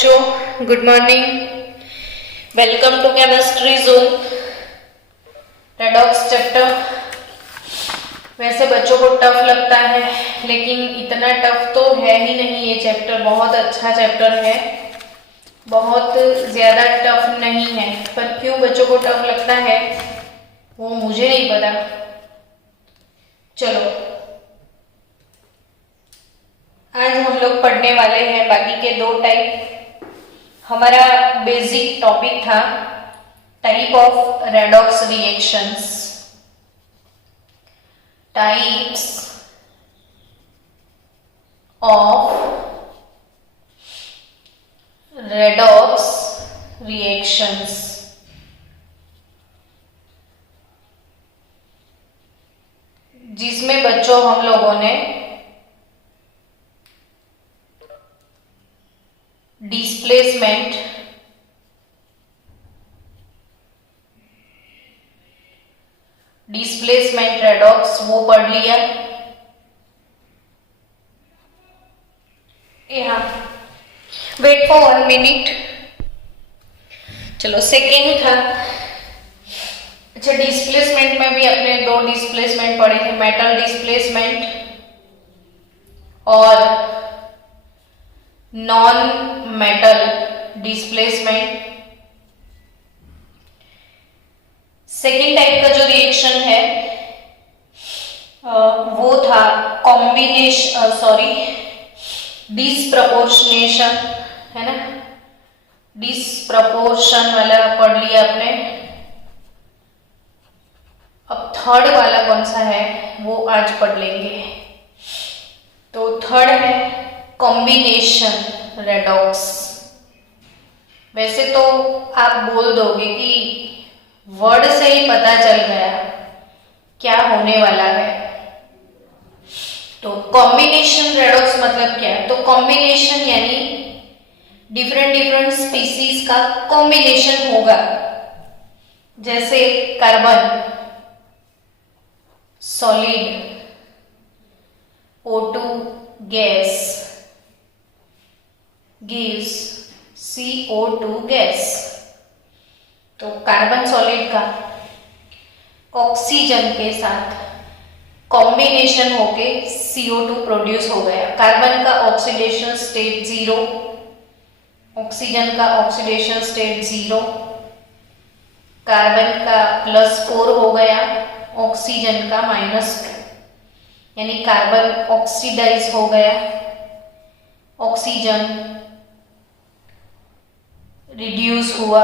बच्चों, good morning. Welcome to chemistry zone redox chapter. वैसे बच्चों को टफ लगता है, लेकिन इतना टफ तो है ही नहीं। ये चैप्टर बहुत अच्छा चैप्टर है, बहुत ज्यादा टफ नहीं है। पर क्यों बच्चों को टफ लगता है वो मुझे नहीं पता। चलो, आज हम लोग पढ़ने वाले हैं बाकी के दो टाइप। हमारा बेसिक टॉपिक था type of redox reactions, types of redox reactions. जिसमें बच्चों हम लोगों ने डिस्प्लेसमेंट, रेडॉक्स वो पढ़ लिया। यहाँ वेट फॉर 1 मिनट। चलो, सेकेंड था। अच्छा, डिस्प्लेसमेंट में भी अपने दो डिस्प्लेसमेंट पढ़े थे, मेटल डिस्प्लेसमेंट और non metal displacement. Second type का जो रिएक्शन है वो था डिसप्रपोर्शनेशन, है ना। डिसप्रपोर्शन वाला पढ़ लिया आपने। अब थर्ड वाला कौन सा है वो आज पढ़ लेंगे। तो थर्ड है कॉम्बिनेशन रेडॉक्स। वैसे तो आप बोल दोगे कि वर्ड से ही पता चल गया क्या होने वाला है। तो कॉम्बिनेशन रेडॉक्स मतलब क्या है? तो कॉम्बिनेशन यानी डिफरेंट स्पीसीज का कॉम्बिनेशन होगा। जैसे carbon solid, O2 gas gives CO2 gas. तो कार्बन सॉलिड का ऑक्सीजन के साथ कॉम्बिनेशन होके CO2 प्रोड्यूस हो गया। कार्बन का ऑक्सीडेशन स्टेट 0, ऑक्सीजन का ऑक्सीडेशन स्टेट 0, कार्बन का +4 हो गया, ऑक्सीजन का -2, यानी कार्बन ऑक्सीडाइज हो गया, ऑक्सीजन रिड्यूस हुआ।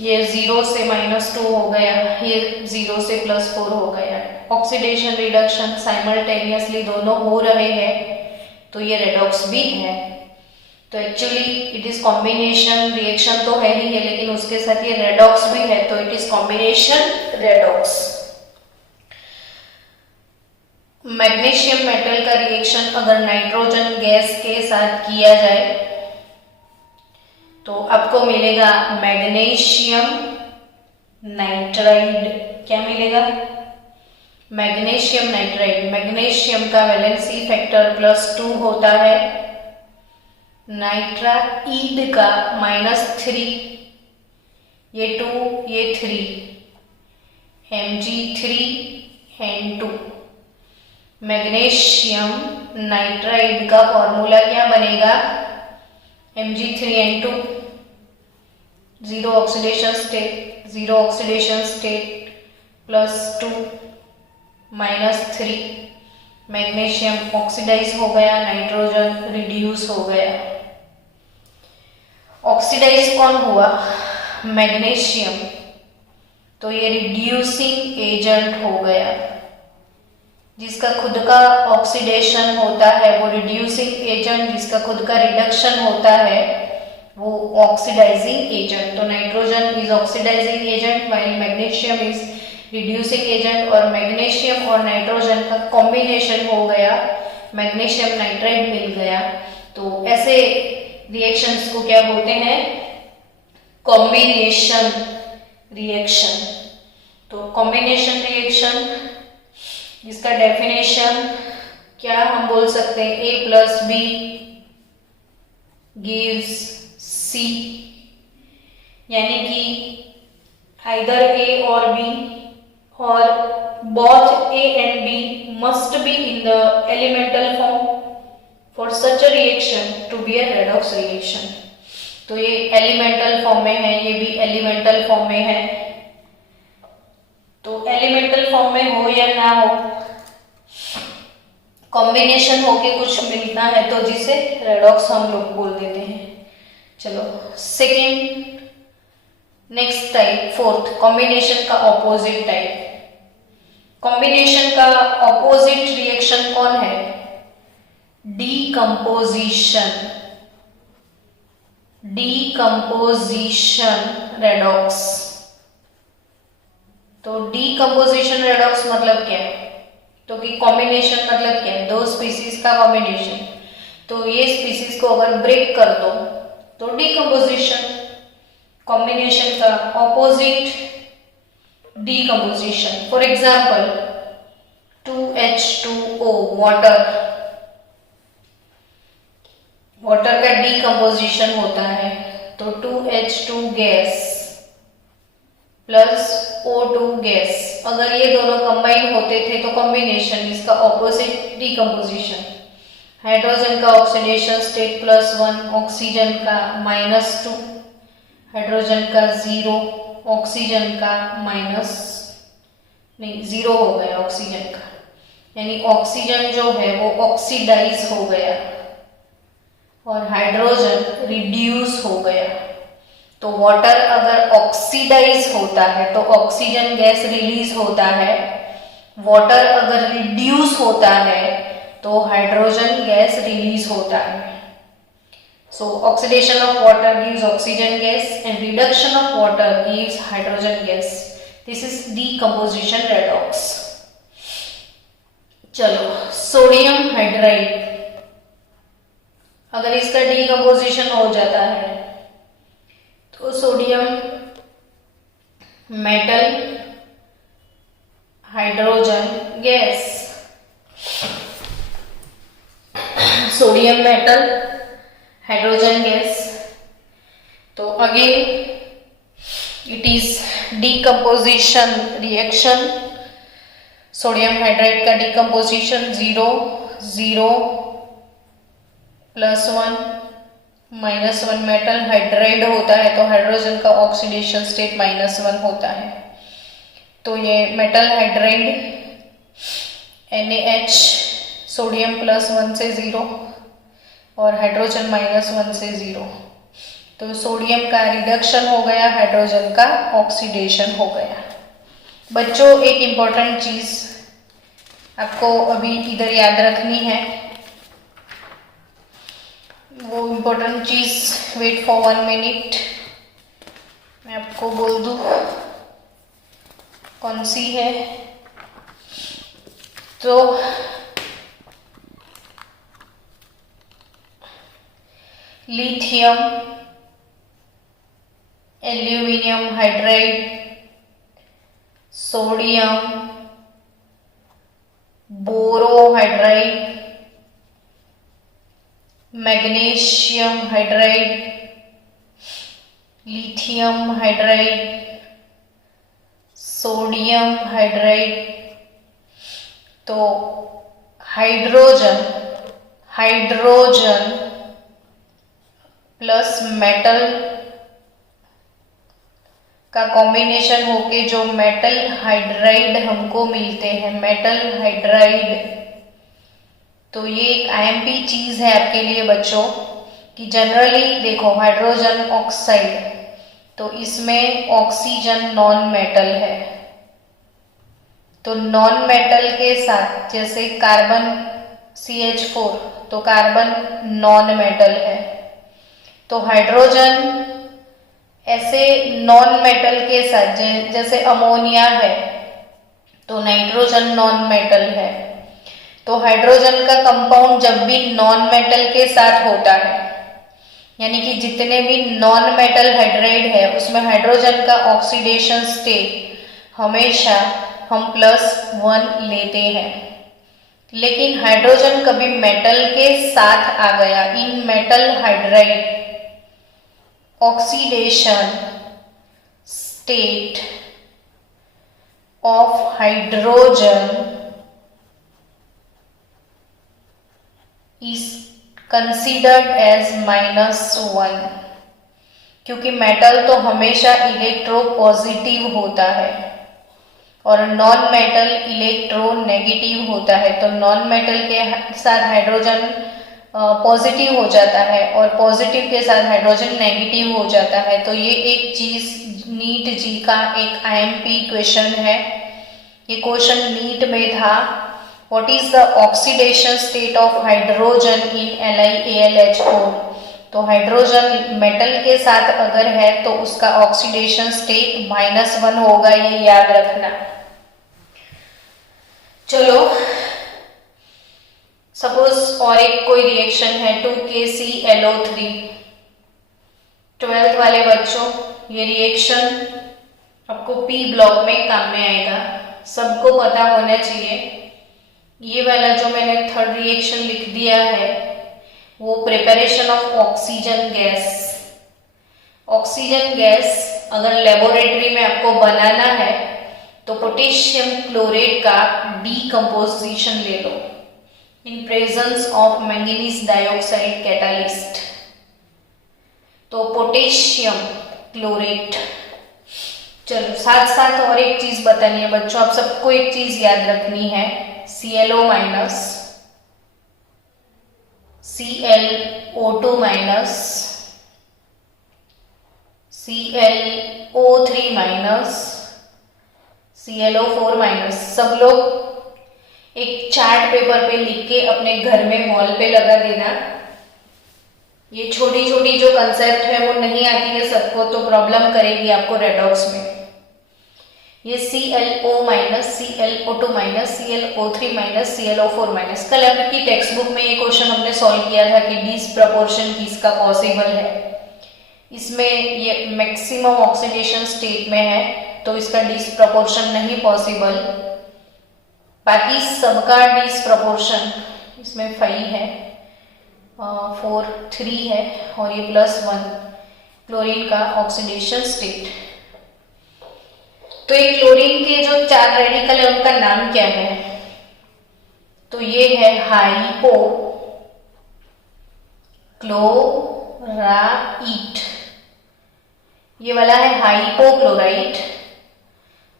ये 0 से -2 हो गया, ये 0 से +4 हो गया। ऑक्सीडेशन रिडक्शन साइमल्टेनियसली दोनों हो रहे हैं, तो ये रेडॉक्स भी है। तो actually it is combination reaction तो है ही है, लेकिन उसके साथ ये रेडॉक्स भी है, तो it is combination redox. Magnesium metal का रिएक्शन अगर नाइट्रोजन गैस के साथ किया जाए तो आपको मिलेगा मैग्नीशियम नाइट्राइड। क्या मिलेगा? Magnesium nitride. मैग्नीशियम का वैलेंसी फैक्टर +2 होता है, नाइट्राइड का -3, ये 2 ये 3, Mg3N2। मैग्नीशियम नाइट्राइड का फॉर्मूला क्या बनेगा? Mg3N2, 0 oxidation state +2 -3, magnesium oxidise हो गया, नाइट्रोजन रिड्यूस हो गया। ऑक्सीडाइज कौन हुआ? मैग्नीशियम, तो ये रिड्यूसिंग एजेंट हो गया। जिसका खुद का ऑक्सीडेशन होता है वो रिड्यूसिंग एजेंट, जिसका खुद का रिडक्शन होता है वो ऑक्सीडाइजिंग एजेंट। तो nitrogen is oxidising agent while magnesium is reducing agent, और मैग्नीशियम और नाइट्रोजन का कॉम्बिनेशन हो गया, मैग्नीशियम नाइट्राइड मिल गया। तो ऐसे रिएक्शंस को क्या बोलते हैं? Combination reaction. तो कॉम्बिनेशन रिएक्शन जिसका डेफिनेशन क्या हम बोल सकते हैं? A + B gives C, यानी कि either A or B or both A and B must be in the elemental form for such a reaction to be a redox reaction. तो ये एलिमेंटल फॉर्म में है, ये भी एलिमेंटल फॉर्म में है। तो एलिमेंटल फॉर्म में हो या ना हो, कॉम्बिनेशन होके कुछ मिलता है तो जिसे रेडॉक्स हम लोग बोल देते हैं। चलो second, next type, fourth, combination का ऑपोजिट टाइप। कॉम्बिनेशन का ऑपोजिट रिएक्शन कौन है? डीकंपोजिशन। Decomposition redox. तो डीकंपोजिशन रेडॉक्स मतलब क्या है? तो कि कॉम्बिनेशन मतलब क्या है? दो स्पीसीज का कॉम्बिनेशन। तो ये स्पीसीज को अगर ब्रेक कर दो तो डीकंपोजिशन। कॉम्बिनेशन का opposite decomposition. For example 2H2O water, water का डीकंपोजिशन होता है तो 2H2 gas plus O2 gas, अगर ये दोनों कंबाइन होते थे तो कॉम्बिनेशन, इसका ऑपोजिट डीकंपोजिशन। हाइड्रोजन का ऑक्सीडेशन स्टेट +1, ऑक्सीजन का -2, हाइड्रोजन का 0, ऑक्सीजन का -0 हो गया ऑक्सीजन का, यानी ऑक्सीजन जो है वो ऑक्सीडाइज हो गया और हाइड्रोजन रिड्यूस हो गया। तो वाटर अगर ऑक्सीडाइज होता है तो ऑक्सीजन गैस रिलीज होता है, वाटर अगर रिड्यूस होता है तो हाइड्रोजन गैस रिलीज होता है। So oxidation of water gives oxygen gas and reduction of water gives hydrogen gas. This is decomposition redox. चलो सोडियम हाइड्राइड, अगर इसका डीकंपोजिशन हो जाता है तो sodium metal hydrogen gas. Sodium metal hydrogen gas. तो again it is decomposition reaction. Sodium hydride का decomposition 0, 0, +1, -1 metal hydride होता है तो हाइड्रोजन का ऑक्सीडेशन स्टेट -1 होता है। तो ये मेटल हाइड्राइड NaH, सोडियम +1 से 0 और हाइड्रोजन -1 से 0। तो सोडियम का रिडक्शन हो गया, हाइड्रोजन का ऑक्सीडेशन हो गया। बच्चों एक इम्पॉर्टेंट चीज आपको अभी इधर याद रखनी है, वो इम्पोर्टेंट चीज, वेट फॉर 1 मिनट, मैं आपको बोल दूं कौन सी है। तो lithium, aluminium hydride, sodium, borohydride, magnesium hydride, lithium hydride, sodium hydride. तो हाइड्रोजन प्लस मेटल का कॉम्बिनेशन होके जो मेटल हाइड्राइड हमको मिलते हैं, मेटल हाइड्राइड। तो ये एक आईएमपी चीज है आपके लिए बच्चों कि जनरली देखो हाइड्रोजन ऑक्साइड, तो इसमें ऑक्सीजन नॉन मेटल है। तो नॉन मेटल के साथ जैसे कार्बन CH4, तो कार्बन नॉन मेटल है। तो हाइड्रोजन ऐसे नॉन मेटल के साथ जैसे अमोनिया है तो नाइट्रोजन नॉन मेटल है। तो हाइड्रोजन का कंपाउंड जब भी नॉन मेटल के साथ होता है, यानी कि जितने भी नॉन मेटल हाइड्राइड है उसमें हाइड्रोजन का ऑक्सीडेशन स्टेट हमेशा हम +1 लेते हैं। लेकिन हाइड्रोजन कभी मेटल के साथ आ गया, इन metal hydride, oxidation state of hydrogen is considered as -1, क्योंकि मेटल तो हमेशा इलेक्ट्रोपॉजिटिव होता है और नॉन मेटल इलेक्ट्रोनेगेटिव होता है। तो नॉन मेटल के साथ हाइड्रोजन पॉजिटिव हो जाता है और पॉजिटिव के साथ हाइड्रोजन नेगेटिव हो जाता है। तो ये एक चीज नीट जी का एक आईएमपी क्वेश्चन है, ये क्वेश्चन नीट में था। What is the oxidation state of hydrogen in LiAlH4? तो हाइड्रोजन मेटल के साथ अगर है तो उसका ऑक्सीडेशन स्टेट -1 होगा, ये याद रखना। चलो सपोज और एक कोई रिएक्शन है 2KClO3। 12th वाले बच्चों, ये रिएक्शन आपको पी ब्लॉक में काम में आएगा, सबको पता होना चाहिए। ये वाला जो मैंने थर्ड रिएक्शन लिख दिया है वो preparation of oxygen gas. Oxygen gas अगर लेबोरेटरी में आपको बनाना है तो पोटेशियम क्लोरेट का डीकंपोजिशन ले लो in presence of manganese dioxide catalyst. तो पोटेशियम क्लोरेट। चलो साथ साथ और एक चीज बतानी है बच्चों, आप सबको एक चीज याद रखनी है, ClO minus, ClO2 minus, ClO3 minus, ClO4 minus. सब लोग एक चार्ट पेपर पे लिख के अपने घर में वॉल पे लगा देना। ये छोटी छोटी जो कंसेप्ट है वो नहीं आती है सबको, तो प्रॉब्लम करेगी आपको रेडॉक्स में। ये ClO minus, ClO2 minus, ClO3 minus, ClO4 minus. कल आपकी टेक्स्ट बुक में ये क्वेश्चन हमने सॉल्व किया था कि डिसप्रपोर्शन किसका पॉसिबल है। इसमें ये मैक्सिमम ऑक्सीडेशन स्टेट में है तो इसका डिसप्रपोर्शन नहीं पॉसिबल। बाकी सबका डिसप्रपोर्शन, इसमें 5 है, 4 3 है और ये +1 क्लोरीन का ऑक्सीडेशन स्टेट। तो ये क्लोरीन के जो 4 रेडिकल है उनका नाम क्या है? तो ये है हाइपो क्लोराइट, ये वाला है हाइपोक्लोराइट,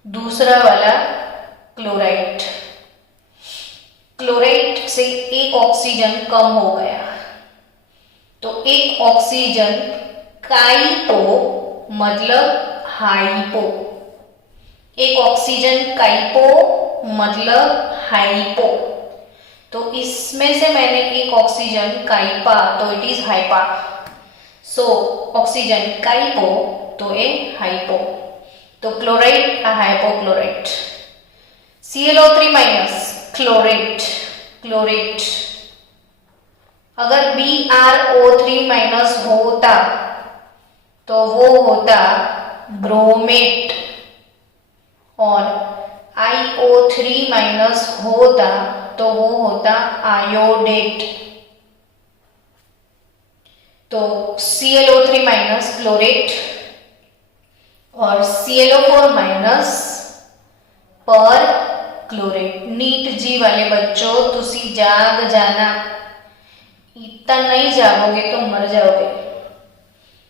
दूसरा वाला क्लोराइट। क्लोराइट से एक ऑक्सीजन कम हो गया तो एक ऑक्सीजन काइपो मतलब हाइपो, एक ऑक्सीजन काइपो मतलब हाइपो। तो इसमें से मैंने एक ऑक्सीजन काइपा तो इट इज हाइपा। सो ऑक्सीजन काइपो तो ए हाइपो। तो chloride hypochlorite. ClO3 minus chlorate, chlorate. अगर BrO3 माइनस होता तो वो होता ब्रोमेट और IO3 माइनस होता तो वो होता आयोडेट। तो ClO3 माइनस क्लोरेट और ClO4 माइनस पर क्लोरेट। नीट जी वाले बच्चों तुसी जाग जाना, इतना नहीं जागोगे तो मर जाओगे।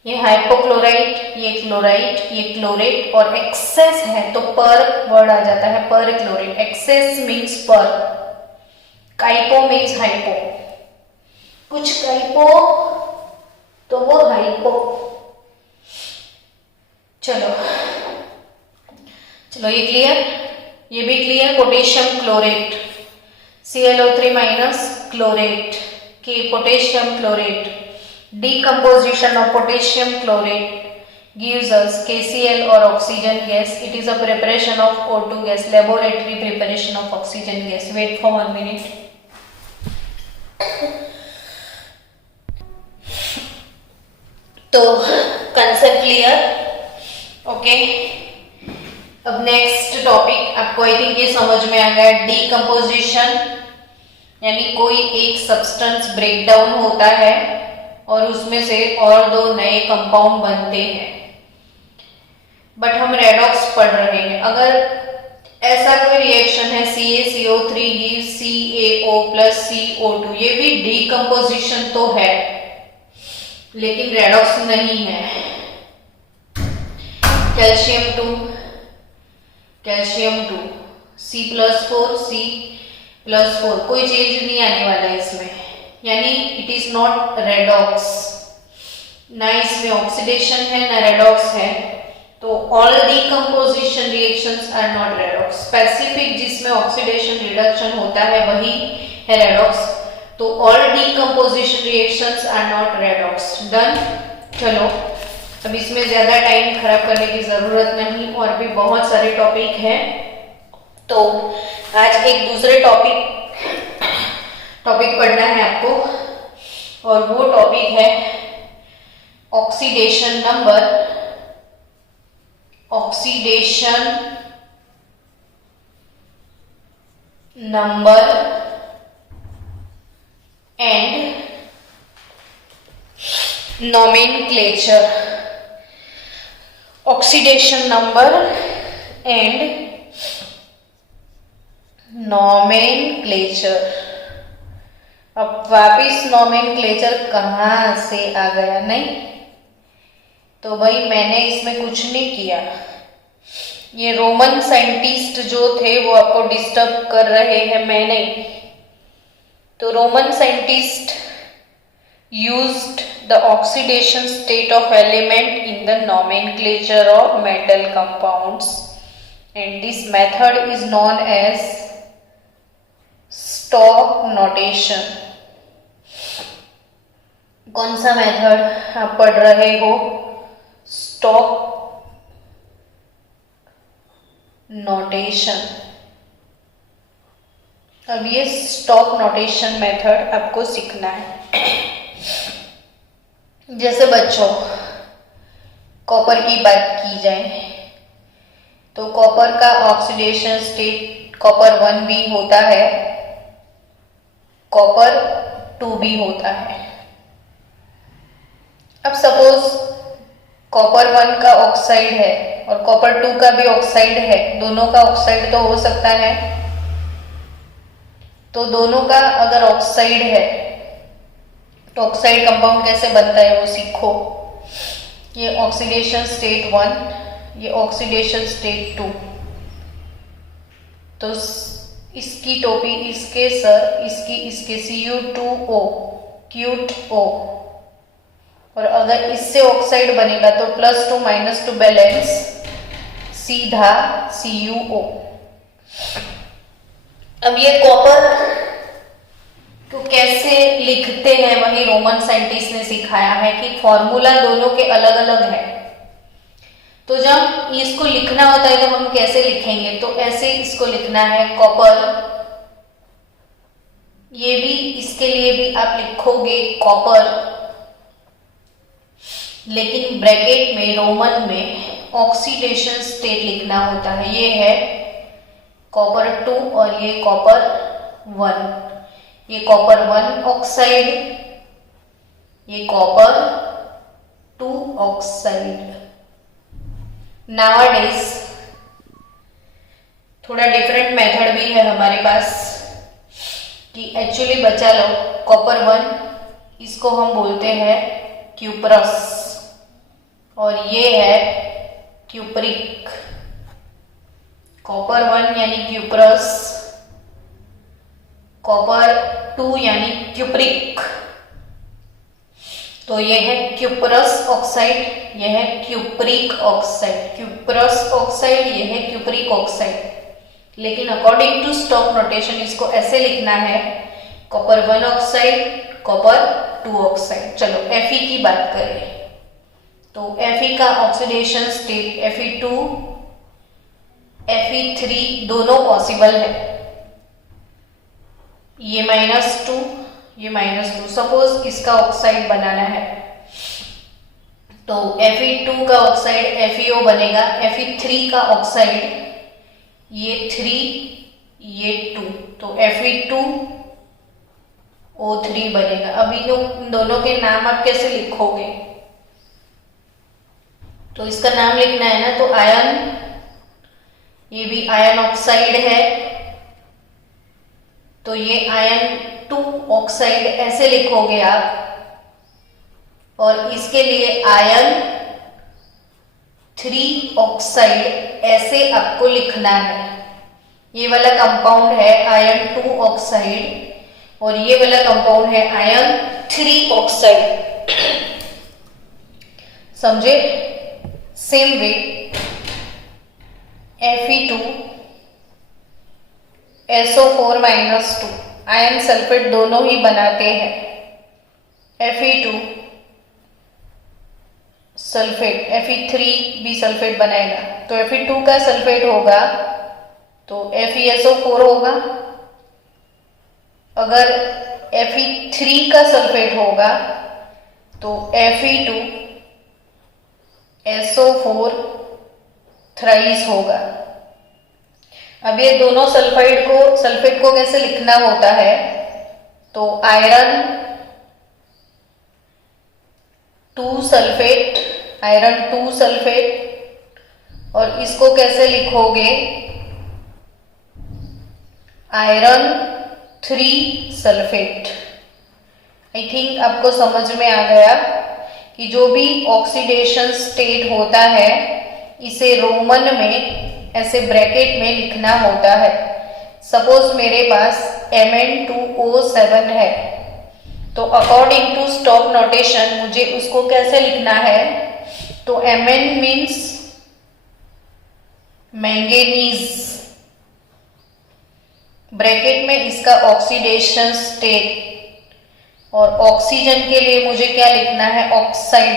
ये हाइपोक्लोराइट, ये क्लोराइट, ये क्लोरेट और एक्सेस है तो पर वर्ड आ जाता है, पर क्लोरेट। एक्सेस मीन्स पर, काइपो मीन्स हाइपो। कुछ काइपो तो वो हाइपो। चलो चलो ये क्लियर, ये भी clear. Potassium chlorate, ClO3 minus chlorate के potassium chlorate. Decomposition of potassium chlorate gives us KCl or oxygen gas. It is a preparation of O2 gas, laboratory preparation of oxygen gas. Wait for 1 minute. तो concept clear, okay. अब next topic आपको I think ये समझ में आ गया। Decomposition यानी कोई एक सब्सटेंस ब्रेकडाउन होता है और उसमें से और 2 नए कंपाउंड बनते हैं। बट हम रेडॉक्स पढ़ रहे हैं। अगर ऐसा कोई रिएक्शन है CaCO3 gives CaO plus CO2, ये भी डीकम्पोजिशन तो है लेकिन रेडॉक्स नहीं है। कैल्शियम 2 C+4 C+4, कोई चेंज नहीं आने वाला है इसमें, यानी इट इज नॉट रेडॉक्स। ना इसमें ऑक्सीडेशन है ना रेडॉक्स है, तो all decomposition reactions are not redox. Specific जिसमें ऑक्सीडेशन रिडक्शन होता है वही है रेडॉक्स, तो all decomposition reactions are not redox. Done. चलो अब इसमें ज्यादा टाइम खराब करने की जरूरत नहीं, और भी बहुत सारे टॉपिक हैं, तो आज एक दूसरे टॉपिक पढ़ना है आपको, और वो टॉपिक है oxidation number and nomenclature. Oxidation number and nomenclature. अब वापिस नॉमेनक्लेचर कहाँ से आ गया? नहीं तो भाई मैंने इसमें कुछ नहीं किया, ये रोमन साइंटिस्ट जो थे वो आपको डिस्टर्ब कर रहे हैं, मैं नहीं। तो Roman scientist used the oxidation state of element in the nomenclature of metal compounds, and this method is known as Stock notation। कौन सा मेथड आप पढ़ रहे हो? Stock notation. अब ये स्टॉक नोटेशन मेथड आपको सीखना है। जैसे बच्चों कॉपर की बात की जाए तो कॉपर का ऑक्सीडेशन स्टेट कॉपर 1 भी होता है, कॉपर 2 भी होता है। अब सपोज कॉपर 1 का ऑक्साइड है और कॉपर 2 का भी ऑक्साइड है, दोनों का ऑक्साइड तो हो सकता है, तो दोनों का अगर ऑक्साइड है तो ऑक्साइड कंपाउंड कैसे बनता है वो सीखो। ये ऑक्सीडेशन स्टेट 1, ये ऑक्सीडेशन स्टेट 2, तो इसकी टोपी, इसके सर, इसके Cu2O, क्यूट O, और अगर इससे ऑक्साइड बनेगा तो +2 -2 बैलेंस, सीधा CuO। अब ये कॉपर तो कैसे लिखते हैं वही रोमन साइंटिस्ट ने सिखाया है कि फॉर्मूला दोनों के अलग अलग है, तो जब इसको लिखना होता है तो हम कैसे लिखेंगे? तो ऐसे इसको लिखना है कॉपर, ये भी, इसके लिए भी आप लिखोगे कॉपर, लेकिन ब्रैकेट में रोमन में ऑक्सीडेशन स्टेट लिखना होता है। ये है कॉपर 2 और ये कॉपर 1, ये कॉपर 1 ऑक्साइड, ये कॉपर 2 ऑक्साइड। नाउअडेज थोड़ा डिफरेंट मेथड भी है हमारे पास कि एक्चुअली बचा लो, कॉपर 1 इसको हम बोलते हैं क्यूप्रस और ये है क्यूप्रिक। कॉपर 1 यानी क्यूप्रस, कॉपर 2 यानी क्यूप्रिक। तो ये है क्यूप्रस ऑक्साइड, यह है क्यूप्रिक ऑक्साइड। क्यूप्रस ऑक्साइड, यह है क्यूप्रिक ऑक्साइड। लेकिन अकॉर्डिंग टू स्टॉक नोटेशन इसको ऐसे लिखना है कॉपर 1 ऑक्साइड, कॉपर 2 ऑक्साइड। चलो Fe की बात करें तो Fe का ऑक्सीडेशन स्टेट Fe2, Fe3 दोनों पॉसिबल है। ये -2, ये -2। सपोज इसका ऑक्साइड बनाना है तो Fe2 का ऑक्साइड FeO बनेगा, Fe3 का ऑक्साइड ये 3, ये 2, तो Fe2 O3 बनेगा। अब इन दोनों के नाम आप कैसे लिखोगे? तो इसका नाम लिखना है ना, तो आयन, ये भी आयन ऑक्साइड है, तो ये आयन 2 ऑक्साइड ऐसे लिखोगे आप। और इसके लिए आयन 3 ऑक्साइड ऐसे आपको लिखना है। ये वाला कंपाउंड है आयन 2 ऑक्साइड और ये वाला कंपाउंड है आयन 3 ऑक्साइड। समझे? Same way Fe2 SO4 -2 ion sulphate दोनों ही बनाते हैं। Fe2 सल्फेट, Fe3 भी सल्फेट बनाएगा, तो Fe2 का सल्फेट होगा तो FeSO4 होगा। अगर Fe3 का सल्फेट होगा तो Fe2SO4 थ्राइस होगा। अब ये दोनों सल्फेट को कैसे लिखना होता है? तो आयरन 2 सल्फेट और इसको कैसे लिखोगे? Iron 3 sulphate. आई थिंक आपको समझ में आ गया कि जो भी ऑक्सीडेशन स्टेट होता है इसे रोमन में ऐसे ब्रैकेट में लिखना होता है। सपोज मेरे पास Mn2O7 है, तो अकॉर्डिंग टू स्टॉक नोटेशन मुझे उसको कैसे लिखना है? तो Mn मीन्स मैंगनीज, ब्रैकेट में इसका ऑक्सीडेशन स्टेट, और ऑक्सीजन के लिए मुझे क्या लिखना है? ऑक्साइड।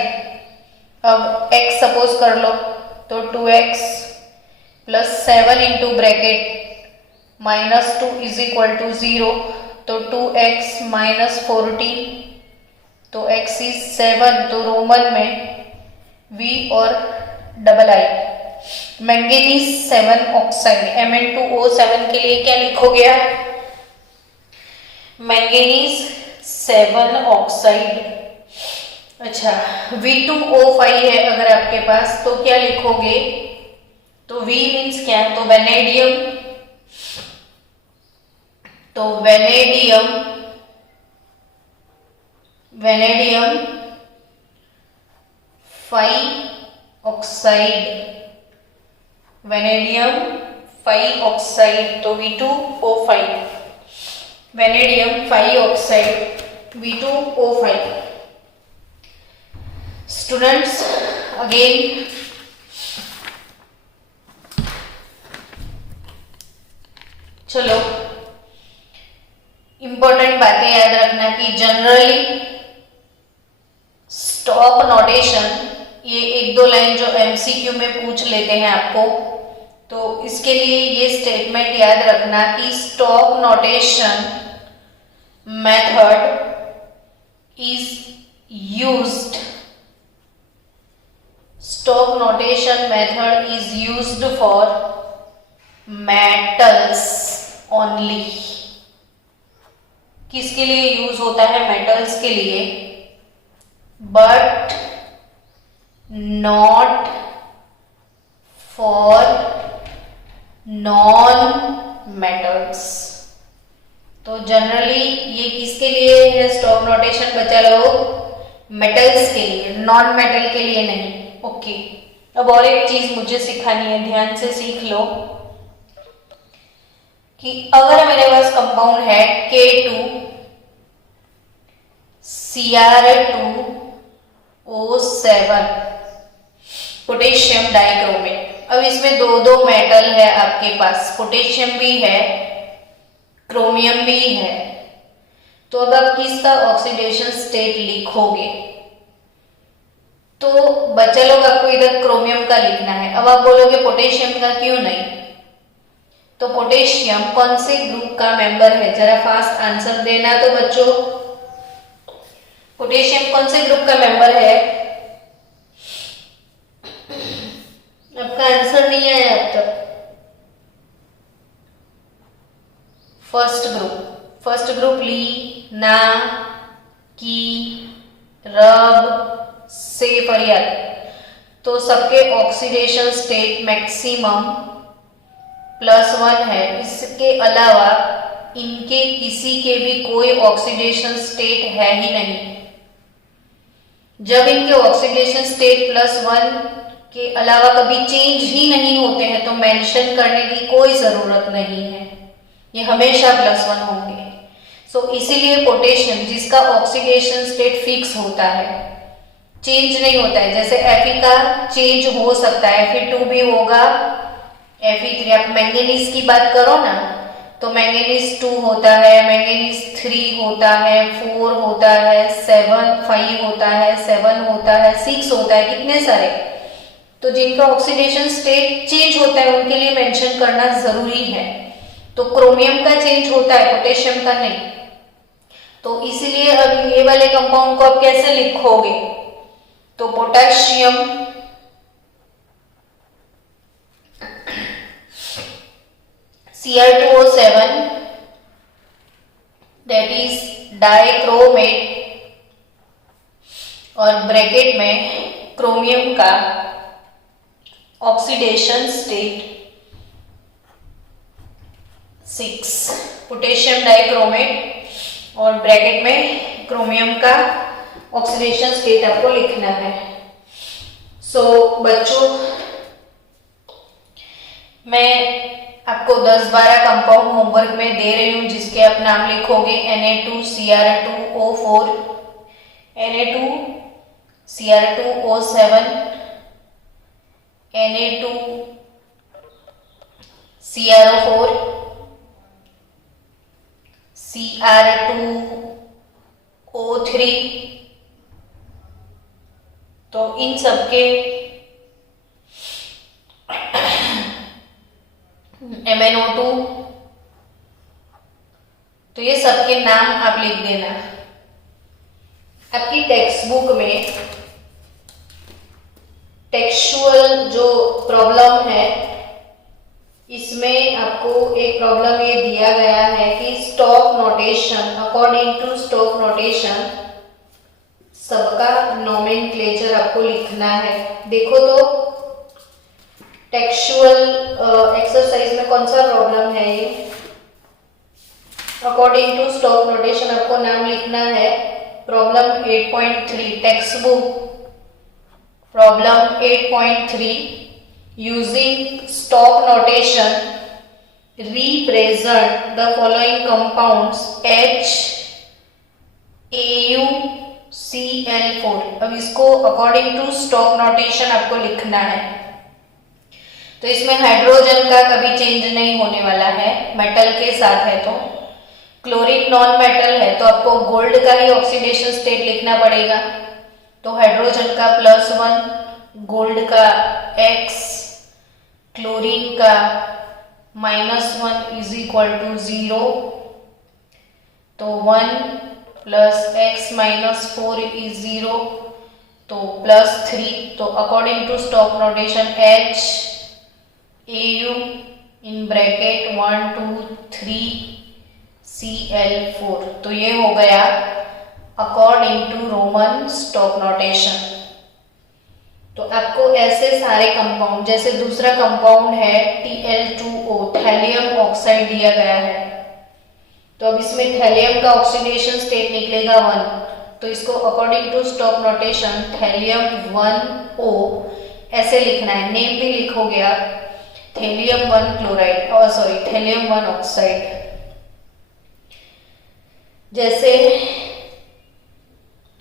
अब x सपोज कर लो, तो 2x plus 7 into bracket -2 is equal to 0, तो 2x -14, तो x इज 7, तो रोमन में V और I। मैंगनीज 7 ऑक्साइड, Mn2O7 के लिए क्या लिखोगे आप? Manganese 7 oxide. अच्छा, V2O5 है अगर आपके पास, तो क्या लिखोगे? तो V मीन्स क्या? तो vanadium, vanadium 5 oxide, vanadium 5 oxide, तो V2O5, vanadium 5 oxide V2O5। Students again चलो इंपॉर्टेंट बातें याद रखना कि जनरली स्टॉक नोटेशन, ये 1-2 लाइन जो एमसीक्यू में पूछ लेते हैं आपको, तो इसके लिए ये स्टेटमेंट याद रखना कि stock notation method is used, stock notation method is used for metals only. किसके लिए यूज होता है? मेटल्स के लिए, but not for non metals. तो जनरली ये किसके लिए है स्टॉक नोटेशन बच्चा लोग? मेटल्स के लिए, नॉन मेटल के लिए नहीं। ओके, अब और एक चीज मुझे सिखानी है, ध्यान से सीख लो कि अगर मेरे पास कंपाउंड है K2 Cr2O7 पोटेशियम डाइक्रोमेट। अब इसमें 2 मेटल है आपके पास, पोटेशियम भी है, क्रोमियम भी है, तो अब आप किसका ऑक्सीडेशन स्टेट लिखोगे? तो बच्चा लोग आपको इधर क्रोमियम का लिखना है। अब आप बोलोगे पोटेशियम का क्यों नहीं? तो पोटेशियम कौन से ग्रुप का मेंबर है? जरा फास्ट आंसर देना तो बच्चों, पोटेशियम कौन से ग्रुप का मेंबर है? आपका आंसर नहीं आया अब तक। फर्स्ट ग्रुप ली ना, की, रब, से फरियाद, तो सबके ऑक्सीडेशन स्टेट मैक्सिमम +1 है। इसके अलावा इनके किसी के भी कोई ऑक्सीडेशन स्टेट है ही नहीं। जब इनके ऑक्सीडेशन स्टेट +1 के अलावा कभी चेंज ही नहीं होते हैं तो मेंशन करने की कोई जरूरत नहीं है, ये हमेशा +1 होंगे। सो इसीलिए पोटेशियम जिसका ऑक्सीडेशन स्टेट फिक्स होता है, चेंज नहीं होता है, जैसे Fe का चेंज हो सकता है, Fe2 भी होगा, Fe3। आप मैंगनीज की बात करो ना, तो मैंगनीज 2 होता है, मैंगनीज 3 होता है, 4 होता है, 5 होता है, 7 होता है, 6 होता है, कितने सारे। तो जिनका ऑक्सीडेशन स्टेट चेंज होता है उनके लिए मेंशन करना जरूरी है। तो क्रोमियम का चेंज होता है, पोटेशियम का नहीं। तो इसीलिए अब ये वाले कंपाउंड को आप कैसे लिखोगे, तो potassium Cr2O7 that is dichromate, और ब्रैकेट में क्रोमियम का ऑक्सीडेशन स्टेट 6, पोटेशियम डाइक्रोमेट और ब्रैकेट में क्रोमियम का ऑक्सीडेशन स्टेट आपको लिखना है। सो बच्चों, मैं आपको 10-12 कंपाउंड होमवर्क में दे रही हूँ जिसके आप नाम लिखोगे Na2Cr2O4, Na2Cr2O7, Na2CrO4, Cr2O3। तो इन सबके MnO2, तो ये सबके नाम आप लिख देना। आपकी टेक्स्ट बुक में टेक्सचुअल जो प्रॉब्लम है, इसमें आपको एक प्रॉब्लम ये दिया गया है कि stock notation, according to stock notation सबका नोमेनक्लेचर आपको लिखना है। देखो तो टेक्सचुअल एक्सरसाइज में कौन सा प्रॉब्लम है ये, अकॉर्डिंग टू स्टॉक नोटेशन आपको नाम लिखना है। Problem 8.3 text book, problem 8.3 using stock notation represent the following compounds HAuCl4। अब इसको अकॉर्डिंग टू स्टॉक नोटेशन आपको लिखना है। तो इसमें हाइड्रोजन का कभी चेंज नहीं होने वाला है, मेटल के साथ है। तो क्लोरीन नॉन मेटल है तो आपको गोल्ड का ही ऑक्सीडेशन स्टेट लिखना पड़ेगा। तो हाइड्रोजन का +1, गोल्ड का X, क्लोरीन का -1 इज इक्वल टू 0। तो 1 + x - 4 इज 0, तो +3। तो according to stock notation HAu in bracket 1 2 3 Cl4। तो ये हो गया according to Roman stock notation. तो आपको ऐसे सारे कंपाउंड, जैसे दूसरा कंपाउंड है Tl2O, थैलियम ऑक्साइड दिया गया है। तो अब इसमें थैलियम का ऑक्सीडेशन स्टेट निकलेगा 1। तो इसको according to stock notation thallium 1O ऐसे लिखना है। नेम भी लिखोगे आप, थैलियम 1 क्लोराइड, थैलियम 1 ऑक्साइड। जैसे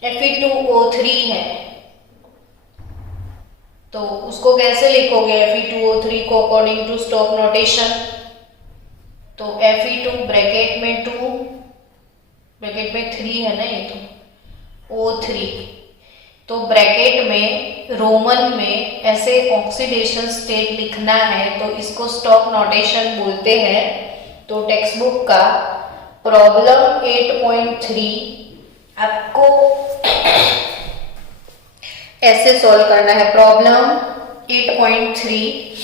Fe2O3 है, तो उसको कैसे लिखोगे Fe2O3 को अकॉर्डिंग टू स्टॉक नोटेशन? तो Fe2 ब्रैकेट में 2, ब्रैकेट में 3 है ना, ये तो O3। तो ब्रैकेट में रोमन में ऐसे ऑक्सीडेशन स्टेट लिखना है, तो इसको स्टॉक नोटेशन बोलते हैं। तो टेक्स्ट बुक का प्रॉब्लम 8.3 आपको ऐसे सॉल्व करना है। प्रॉब्लम 8.3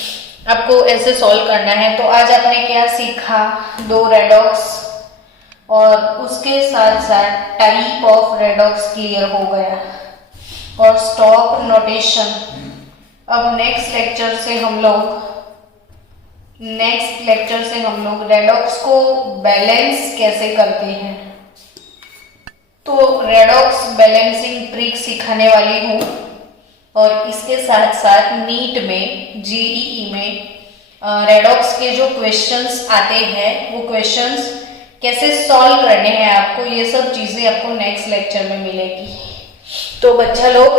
आपको ऐसे सॉल्व करना है। तो आज आपने क्या सीखा? 2 रेडॉक्स और उसके साथ साथ टाइप ऑफ रेडॉक्स क्लियर हो गया और स्टॉप नोटेशन। अब नेक्स्ट लेक्चर से हम लोग रेडॉक्स को बैलेंस कैसे करते हैं, तो रेडॉक्स बैलेंसिंग ट्रिक सिखाने वाली हूँ। और इसके साथ साथ नीट में, जेईई में रेडॉक्स के जो क्वेश्चंस आते हैं वो क्वेश्चंस कैसे सॉल्व करने हैं आपको, ये सब चीज़ें आपको नेक्स्ट लेक्चर में मिलेगी। तो बच्चा लोग